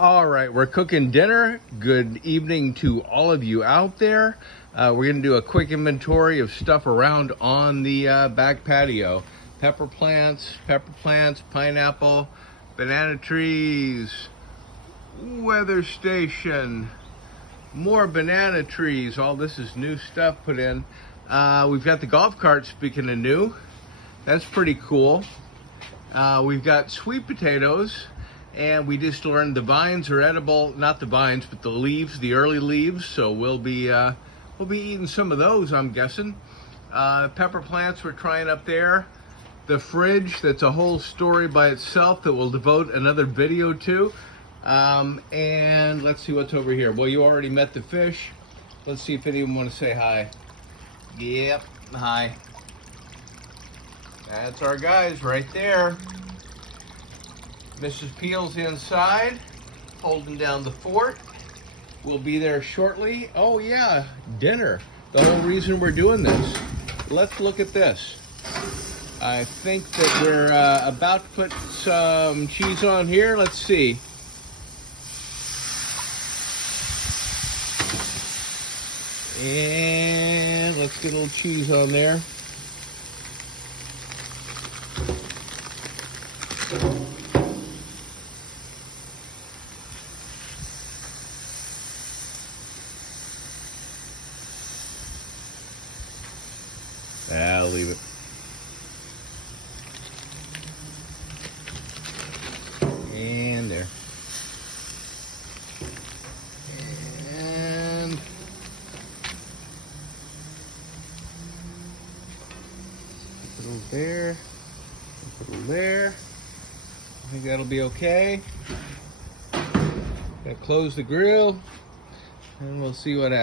All right, we're cooking dinner. Good evening to all of you out there. We're gonna do a quick inventory of stuff around on the back patio. Pepper plants, pineapple, banana trees, weather station, more banana trees. All this is new stuff put in. We've got the golf cart, speaking of new. That's pretty cool. We've got sweet potatoes, and we just learned the vines are edible. Not the vines, but the leaves, the early leaves. So we'll be eating some of those, I'm guessing. Pepper plants we're trying up there. The fridge, that's a whole story by itself that we'll devote another video to. And let's see what's over here. Well, you already met the fish. Let's see if anyone want to say hi. Yep, hi. That's our guys right there. Mrs. Peel's inside, holding down the fort. We'll be there shortly. Oh yeah, dinner. The whole reason we're doing this. Let's look at this. I think that we're about to put some cheese on here. Let's see. And let's get a little cheese on there. I'll leave it. And there. And put it over there. Put it there. I think that'll be okay. Gotta close the grill, and we'll see what happens.